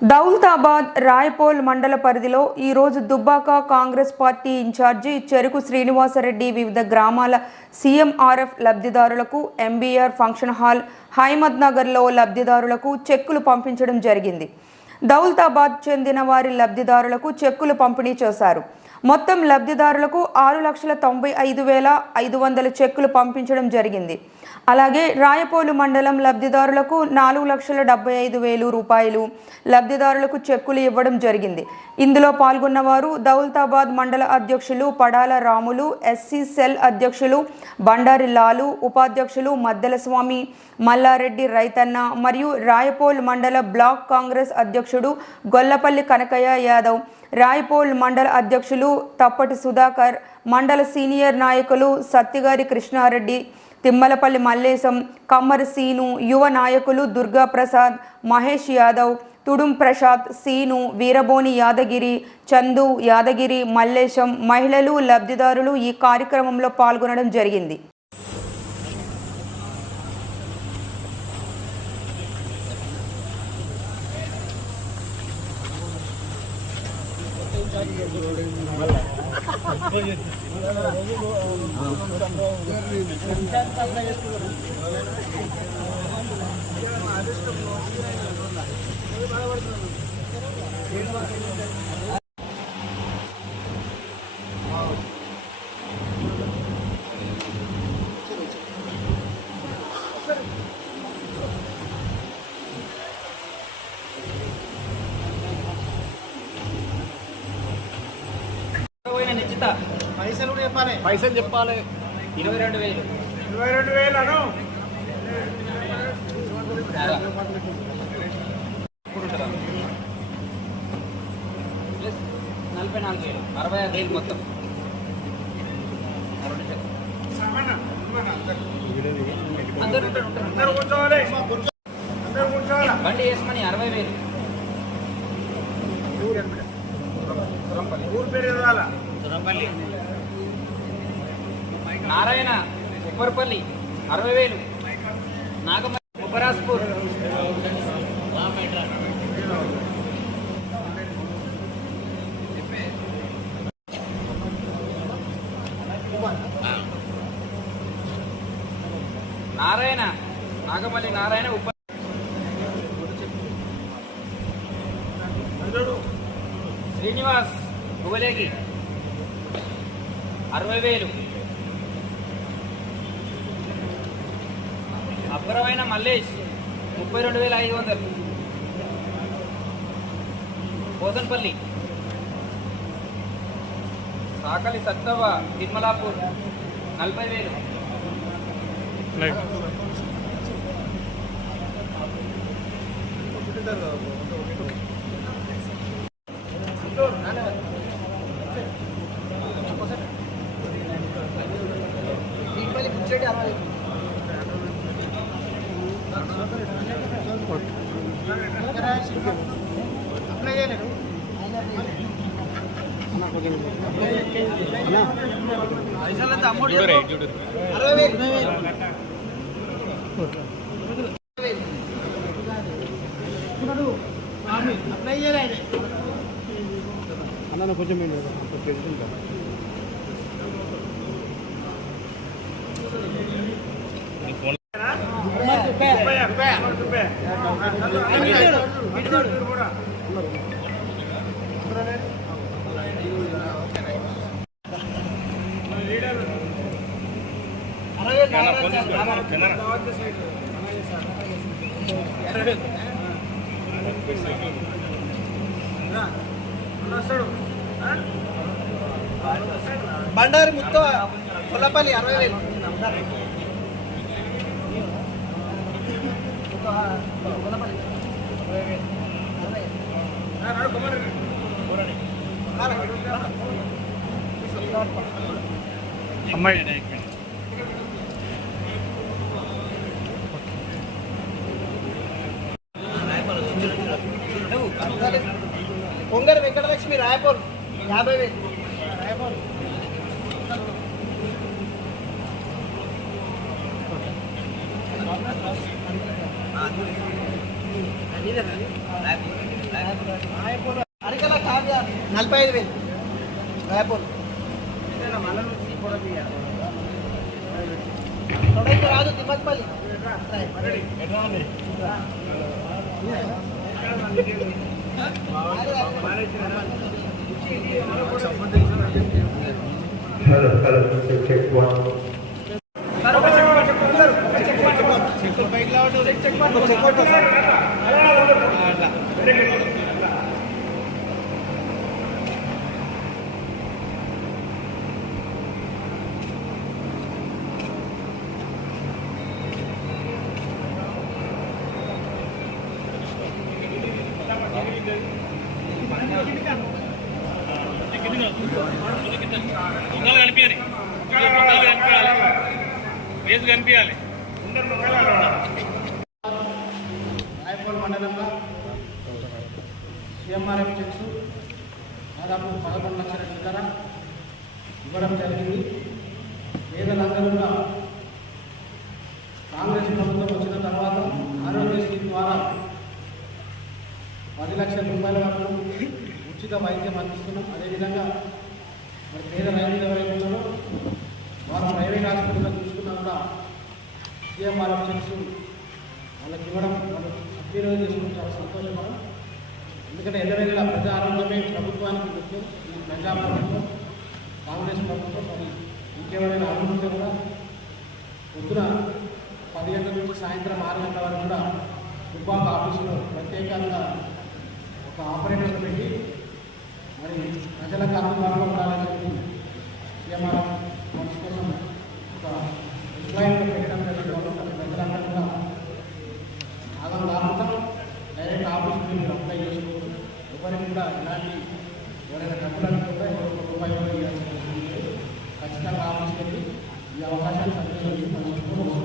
దౌలతాబాద్ రాయపోల్ మండల పరిధిలో ఈరోజు దుబ్బాక కాంగ్రెస్ పార్టీ ఇన్ఛార్జి చెరుకు శ్రీనివాసరెడ్డి వివిధ గ్రామాల సీఎంఆర్ఎఫ్ లబ్ధిదారులకు ఎంబీఆర్ ఫంక్షన్ హాల్ హైమద్ నగర్లో లబ్ధిదారులకు చెక్కులు పంపించడం జరిగింది. దౌలతాబాద్ చెందిన వారి లబ్ధిదారులకు చెక్కులు పంపిణీ చేశారు. మొత్తం లబ్ధిదారులకు 6,95,500 చెక్కులు పంపించడం జరిగింది. అలాగే రాయపోలు మండలం లబ్ధిదారులకు 4,75,000 రూపాయలు లబ్ధిదారులకు చెక్కులు ఇవ్వడం జరిగింది. ఇందులో పాల్గొన్న వారు దౌలతాబాద్ మండల అధ్యక్షులు పడాల రాములు, ఎస్సీ సెల్ అధ్యక్షులు బండారి లాలు, ఉపాధ్యక్షులు మద్దెల స్వామి, మల్లారెడ్డి రైతన్న మరియు రాయపోల్ మండల బ్లాక్ కాంగ్రెస్ అధ్యక్షుడు గొల్లపల్లి కనకయ్య యాదవ్, రాయపోల్ మండల అధ్యక్షులు తప్పటి సుధాకర్, మండల సీనియర్ నాయకులు సత్తిగారి కృష్ణారెడ్డి, తిమ్మలపల్లి మల్లేశం, కమ్మరి సీను, యువ నాయకులు దుర్గా ప్రసాద్, మహేష్ యాదవ్, తుడుం ప్రసాద్, సీను, వీరబోని యాదగిరి, చందు యాదగిరి, మల్లేశం, మహిళలు లబ్ధిదారులు ఈ కార్యక్రమంలో పాల్గొనడం జరిగింది. పైసలు చెప్పాలి 22,000 అను 44,000 66,000 మొత్తం బండి వేసుమని 60,000 ఊరు పేరు సురంపల్లి. నారాయణ ఉప్పర్పల్లి 60,000, నాగమల్లి ముబరాజ్పూర్, నారాయణ నాగమల్లి నారాయణ శ్రీనివాస్ గువలేగి 60,000, అబ్బరమైన మల్లేష్ 32,500, పోసన్పల్లి, సాకలి సత్తవ తిరుమలాపూర్ 40,000, అన్న కొంచెం బండారి ముత్త కొల్లపల్లి 60,000, అమ్మాయి పొంగరి వెంకటలక్ష్మి రాయపూర్ 50,000, 45,000 రాయపూర్ తొడైతే రాదు తిమ్మపల్లి check one. రాయపూర్ మండలంలో సిఎంఆర్ఎఫ్ చెక్స్ దాదాపు 11 లక్షల చిల్లర ఇవ్వడం జరిగింది. పేదలందరూ కూడా కాంగ్రెస్ ప్రభుత్వం వచ్చిన తర్వాత ఆరోగ్యశ్రీ ద్వారా 10 లక్షల రూపాయల వరకు ఉచిత వైద్యం అందిస్తున్నాం. అదేవిధంగా మరి పేద రైతులు ఎవరైతే ఉన్నారో వారు ప్రైవేట్ హాస్పిటల్లో చూసుకున్నా కూడా సిఎంఆర్ఎఫ్ చెక్స్ వాళ్ళకి ఇవ్వడం వాళ్ళు సద్వినియోగం చేసుకుని చాలా సంతోషపడం. ఎందుకంటే ఎల్లవేళలా ప్రజా ఆరోగ్యమే ప్రభుత్వానికి ముఖ్యం. ఈ ప్రజా ప్రభుత్వం కాంగ్రెస్ ప్రభుత్వం మరి ఇంకెవరైనా అనుకుంటే కూడా పొద్దున 10 గంటల నుంచి సాయంత్రం 6 గంటల వరకు కూడా దుబ్బాక ఆఫీసులో ప్రత్యేకంగా ఒక ఆపరేటర్ పెట్టి మరి ప్రజలకు అందుబాటులో ఉండాలని చెప్పి సీఎంఆర్ఎఫ్ ఫండ్స్ కోసం ఒక ఎంప్లాయీని పెట్టడం జరిగింది. ప్రజలందరూ కూడా ఆగం కాకుండా డైరెక్ట్ ఆఫీస్కి మీరు అప్లై చేసుకోవచ్చు. ఎవరికి కూడా ఇలాంటి ఎవరైనా డబ్బులను కూడా ₹1 ఇవ్వాల్సిన అవసరం లేదు. ఖచ్చితంగా ఆఫీస్కి వెళ్ళి ఈ అవకాశాన్ని సద్వినియోగం